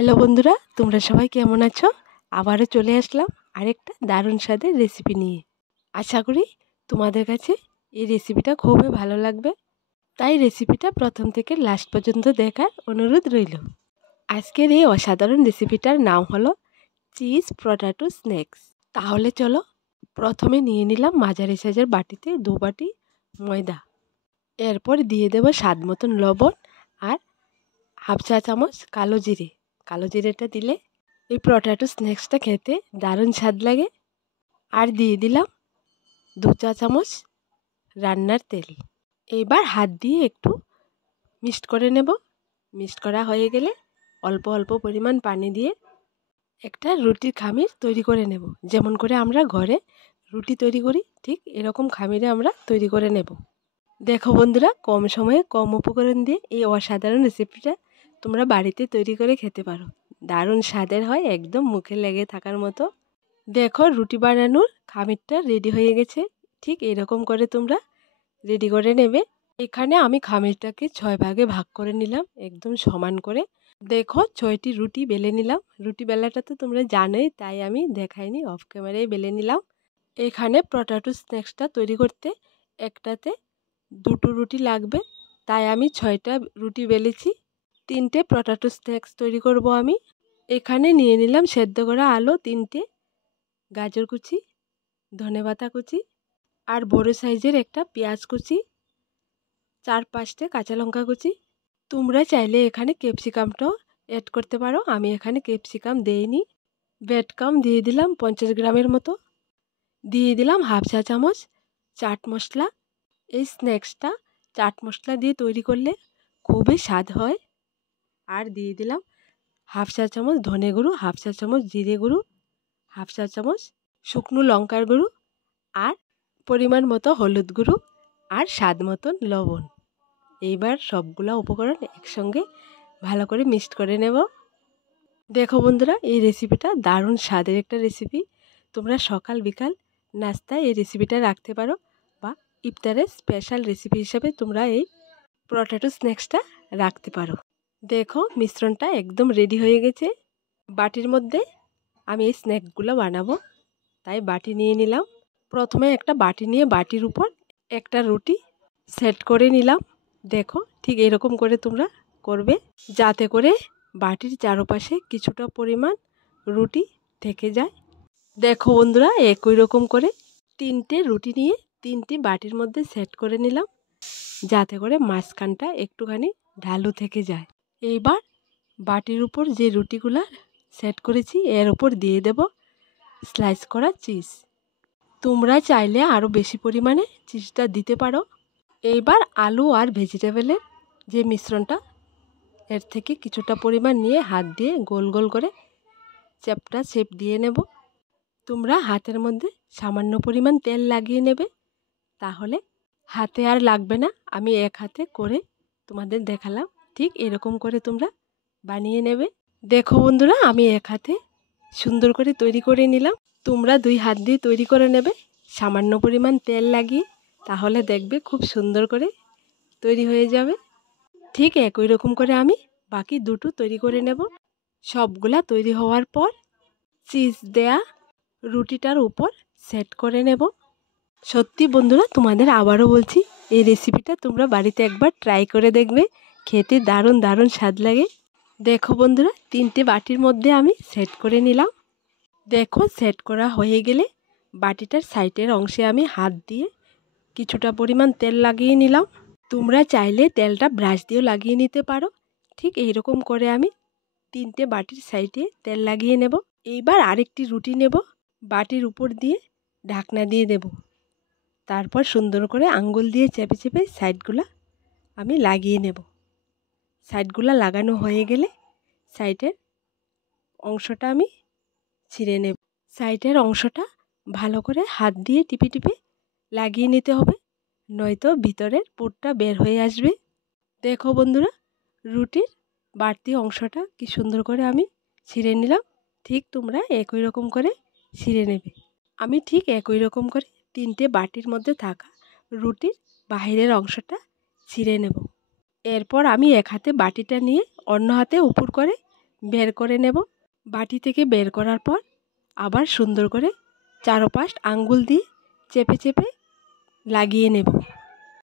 Hello বন্ধুরা, তোমরা সবাই কেমন আছো? আবারও চলে আসলাম আরেকটা দারুণ স্বাদের রেসিপি নিয়ে। আশা করি তোমাদের কাছে এই রেসিপিটা খুবই ভালো লাগবে, তাই রেসিপিটা প্রথম থেকে লাস্ট পর্যন্ত দেখার অনুরোধ রইল। আজকের এই অসাধারণ রেসিপিটার নাম হলো চিজ পটাটো স্ন্যাক্স। তাহলে চলো, প্রথমে নিয়ে নিলাম মাঝারি সাইজের বাটিতে 2 বাটি ময়দা। এরপর দিয়ে দেব স্বাদ মতন লবণ আর হাফ চা চামচ কালো জিরে। কালো জিরেটা দিলে এই পটাটো স্ন্যাক্সটা খেতে দারুণ স্বাদ লাগে। আর দিয়ে দিলাম 2 চা চামচ রান্নার তেল। এবার হাত দিয়ে একটু মিক্সড করে নেব। মিক্সড করা হয়ে গেলে অল্প অল্প পরিমাণ পানি দিয়ে একটা রুটির খামির তৈরি করে নেব। যেমন করে আমরা ঘরে রুটি তৈরি করি, ঠিক এরকম খামিরে আমরা তৈরি করে নেব। দেখো বন্ধুরা, কম সময়ে কম উপকরণ দিয়ে এই অসাধারণ রেসিপিটা তোমরা বাড়িতে তৈরি করে খেতে পারো। দারুণ স্বাদের হয়, একদম মুখে লেগে থাকার মতো। দেখো, রুটি বানানোর খামিরটা রেডি হয়ে গেছে। ঠিক এরকম করে তোমরা রেডি করে নেবে। এখানে আমি খামিরটাকে 6 ভাগে ভাগ করে নিলাম, একদম সমান করে। দেখো, 6টি রুটি বেলে নিলাম। রুটি বেলাটা তো তোমরা জানোই, তাই আমি দেখাইনি, অফ ক্যামেরায় বেলে নিলাম। এখানে পটাটো স্ন্যাক্সটা তৈরি করতে একটাতে 2টো রুটি লাগবে, তাই আমি 6টা রুটি বেলেছি। 3টে পটাটো স্ন্যাক্স তৈরি করব আমি। এখানে নিয়ে নিলাম সেদ্ধ করা আলু 3টে, গাজর কুচি, ধনেপাতা কুচি আর বড় সাইজের একটা পেঁয়াজ কুচি, 4-5টে কাঁচা লঙ্কা কুচি। তোমরা চাইলে এখানে ক্যাপসিকামটাও অ্যাড করতে পারো, আমি এখানে ক্যাপসিকাম দেইনি। ব্রেডক্রাম্ব দিয়ে দিলাম 50 গ্রামের মতো। দিয়ে দিলাম হাফ চা চামচ চাট মশলা। এই স্ন্যাক্সটা চাট মশলা দিয়ে তৈরি করলে খুবই স্বাদ হয়। আর দিয়ে দিলাম হাফ চা চামচ ধনে গুঁড়ো, হাফ চা চামচ জিরে গুঁড়ো, হাফ চা চামচ শুকনো লঙ্কার গুঁড়ো আর পরিমাণ মতো হলুদ গুঁড়ো আর স্বাদ মতন লবণ। এইবার সবগুলো উপকরণ একসঙ্গে ভালো করে মিক্সড করে নেব। দেখো বন্ধুরা, এই রেসিপিটা দারুণ স্বাদের একটা রেসিপি। তোমরা সকাল বিকাল নাস্তায় এই রেসিপিটা রাখতে পারো, বা ইফতারের স্পেশাল রেসিপি হিসাবে তোমরা এই পটাটো স্ন্যাক্সটা রাখতে পারো। দেখো, মিশ্রণটা একদম রেডি হয়ে গেছে। বাটির মধ্যে আমি এই স্ন্যাকগুলো বানাবো, তাই বাটি নিয়ে নিলাম। প্রথমে একটা বাটি নিয়ে বাটির উপর একটা রুটি সেট করে নিলাম। দেখো, ঠিক এরকম করে তোমরা করবে, যাতে করে বাটির চারপাশে কিছুটা পরিমাণ রুটি থেকে যায়। দেখো বন্ধুরা, একই রকম করে 3টে রুটি নিয়ে 3টি বাটির মধ্যে সেট করে নিলাম, যাতে করে মাঝখানটা একটুখানি ঢালু থেকে যায়। এইবার বাটির উপর যে রুটিগুলো সেট করেছি এর উপর দিয়ে দেব স্লাইস করা চিজ। তোমরা চাইলে আরও বেশি পরিমাণে চিজটা দিতে পারো। এইবার আলু আর ভেজিটেবলের যে মিশ্রণটা, এর থেকে কিছুটা পরিমাণ নিয়ে হাত দিয়ে গোল গোল করে চ্যাপটা শেপ দিয়ে নেব। তোমরা হাতের মধ্যে সামান্য পরিমাণ তেল লাগিয়ে নেবে, তাহলে হাতে আর লাগবে না। আমি এক হাতে করে তোমাদের দেখালাম, ঠিক এরকম করে তোমরা বানিয়ে নেবে। দেখো বন্ধুরা, আমি এক হাতে সুন্দর করে তৈরি করে নিলাম। তোমরা 2 হাত দিয়ে তৈরি করে নেবে সামান্য পরিমাণ তেল লাগিয়ে, তাহলে দেখবে খুব সুন্দর করে তৈরি হয়ে যাবে। ঠিক একই রকম করে আমি বাকি 2টো তৈরি করে নেব। সবগুলা তৈরি হওয়ার পর চিজ দেয়া রুটিটার উপর সেট করে নেব। সত্যি বন্ধুরা, তোমাদের আবারও বলছি, এই রেসিপিটা তোমরা বাড়িতে একবার ট্রাই করে দেখবে, খেতে দারুণ দারুণ স্বাদ লাগে। দেখো বন্ধুরা, 3টে বাটির মধ্যে আমি সেট করে নিলাম। দেখো, সেট করা হয়ে গেলে বাটিটার সাইডের অংশে আমি হাত দিয়ে কিছুটা পরিমাণ তেল লাগিয়ে নিলাম। তোমরা চাইলে তেলটা ব্রাশ দিয়েও লাগিয়ে নিতে পারো। ঠিক এইরকম করে আমি 3টে বাটির সাইডে তেল লাগিয়ে নেব। এইবার আরেকটি রুটি নেব, বাটির উপর দিয়ে ঢাকনা দিয়ে দেব। তারপর সুন্দর করে আঙ্গুল দিয়ে চেপে চেপে সাইডগুলো আমি লাগিয়ে নেব। সাইডগুলো লাগানো হয়ে গেলে সাইডের অংশটা আমি ছিঁড়ে নেব। সাইডের অংশটা ভালো করে হাত দিয়ে টিপে টিপে লাগিয়ে নিতে হবে, নয়তো ভিতরের পুরটা বের হয়ে আসবে। দেখো বন্ধুরা, রুটির বাড়তি অংশটা কি সুন্দর করে আমি ছিঁড়ে নিলাম। ঠিক তোমরা একই রকম করে ছিঁড়ে নেবে। আমি ঠিক একই রকম করে 3টে বাটির মধ্যে থাকা রুটির বাহিরের অংশটা ছিঁড়ে নেব। এরপর আমি এক হাতে বাটিটা নিয়ে অন্য হাতে উপর করে বের করে নেব। বাটি থেকে বের করার পর আবার সুন্দর করে চারপাশ আঙ্গুল দিয়ে চেপে চেপে লাগিয়ে নেব,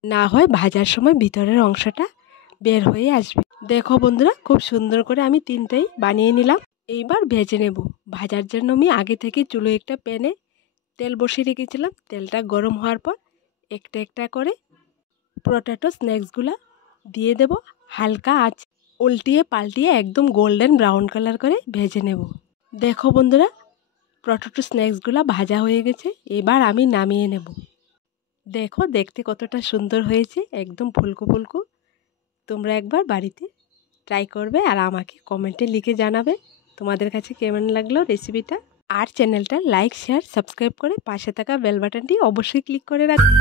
না হয় ভাজার সময় ভিতরের অংশটা বের হয়ে আসবে। দেখো বন্ধুরা, খুব সুন্দর করে আমি 3টাই বানিয়ে নিলাম। এইবার ভেজে নেব। ভাজার জন্য আমি আগে থেকে চুলো একটা প্যানে তেল বসিয়ে রেখেছিলাম। তেলটা গরম হওয়ার পর একটা একটা করে পটেটো স্ন্যাক্সগুলো দিয়ে দেব। হালকা আঁচ উল্টিয়ে পাল্টিয়ে একদম গোল্ডেন ব্রাউন কালার করে ভেজে নেব। দেখো বন্ধুরা, পটেটো স্ন্যাক্সগুলো ভাজা হয়ে গেছে। এবার আমি নামিয়ে নেব। দেখো দেখতে কতটা সুন্দর হয়েছে, একদম ফুলকো ফুলকো। তোমরা একবার বাড়িতে ট্রাই করবে আর আমাকে কমেন্টে লিখে জানাবে তোমাদের কাছে কেমন লাগলো রেসিপিটা। আর চ্যানেলটা লাইক শেয়ার সাবস্ক্রাইব করে পাশে থাকা বেল বাটনটি অবশ্যই ক্লিক করে রাখবে।